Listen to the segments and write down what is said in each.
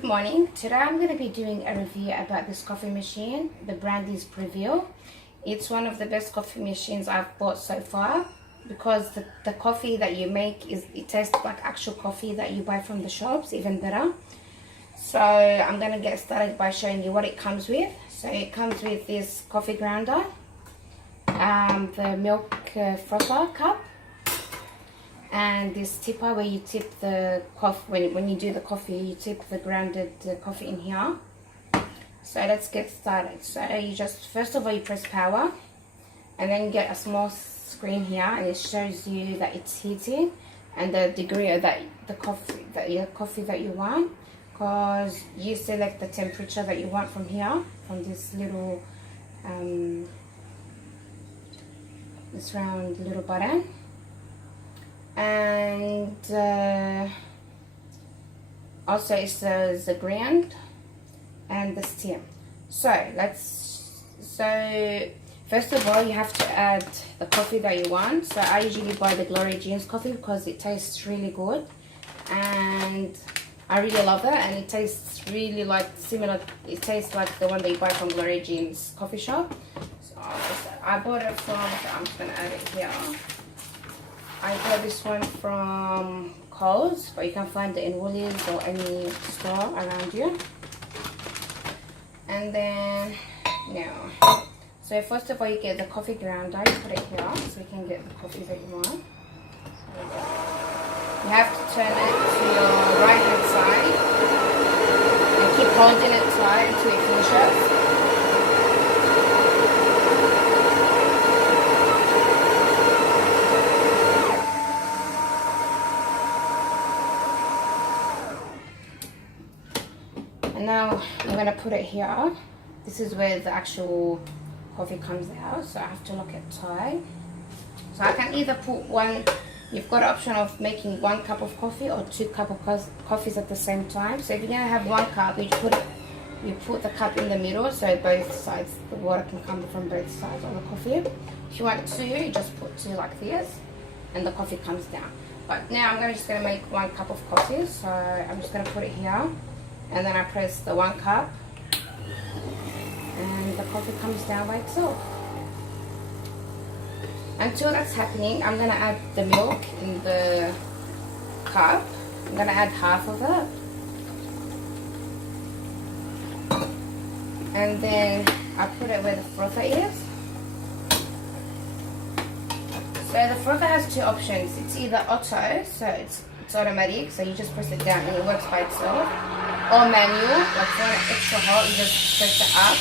Good morning. Today I'm going to be doing a review about this coffee machine. The brand is Breville. It's one of the best coffee machines I've bought so far because the coffee that you make it tastes like actual coffee that you buy from the shops, even better. So I'm going to get started by showing you what it comes with. So it comes with this coffee grinder, the milk frother cup, and this tipper where you tip the coffee. When you do the coffee, you tip the grounded coffee in here. So let's get started. So you just, first of all, you press power, and then you get a small screen here, and it shows you that it's heating and the degree of the coffee that you want, because you select the temperature that you want from here, from this little this round little button. And also it says the ground and the steam. So first of all, you have to add the coffee that you want. So I usually buy the Glory Jeans coffee because it tastes really good and I really love it, and it tastes really like similar. It tastes like the one that you buy from Glory Jeans coffee shop. So I bought it from, I'm just gonna add it here. I got this one from Coles, but you can find it in Woolies or any store around you. And then now, so first of all, you get the coffee grinder. You put it here so you can get the coffee that you want. You have to turn it to your right hand side and keep holding it tight until it finishes. And now I'm going to put it here. This is where the actual coffee comes out, so I have to lock it tight. So I can either put one, you've got an option of making 1 cup of coffee or 2 cups of coffees at the same time. So if you're going to have 1 cup, you put the cup in the middle so both sides, the water can come from both sides of the coffee. If you want 2, you just put 2 like this and the coffee comes down. But now I'm just going to make 1 cup of coffee, so I'm just going to put it here. And then I press the 1 cup and the coffee comes down by itself. Until that's happening, I'm going to add the milk in the cup. I'm going to add half of it. And then I put it where the frother is. So the frother has 2 options. It's either auto, so it's automatic, so you just press it down and it works by itself, or manual, like if you want it extra hot, you just press it up,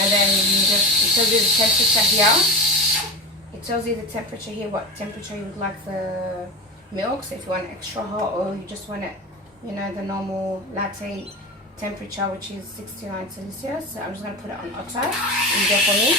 and then it tells you the temperature here. It tells you the temperature here, what temperature you would like the milk. So if you want it extra hot, or you just want it, you know, the normal latte temperature, which is 69 Celsius. So I'm just going to put it on auto, easier for me.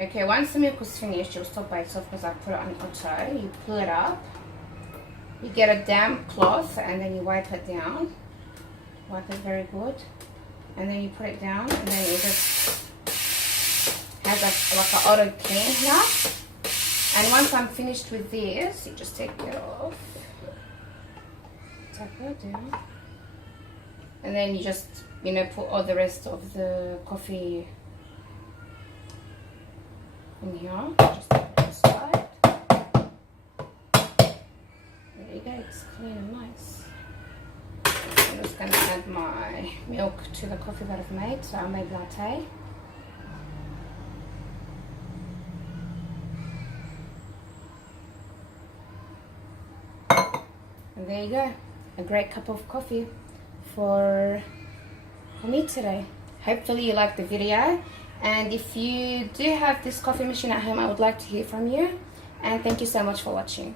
Okay, once the milk is finished, you'll stop by itself because I put it on auto. You pull it up, you get a damp cloth, and then you wipe it down. Wipe it very good, and then you put it down, and then it just has like an auto clean here. And once I'm finished with this, you just take it off, tap it down, and then you just, you know, put all the rest of the coffee in here. Just put it aside. There you go, it's clean and nice. I'm just going to add my milk to the coffee that I've made. So I made latte. And there you go, a great cup of coffee for me today. Hopefully you liked the video, and if you do have this coffee machine at home, I would like to hear from you. And thank you so much for watching.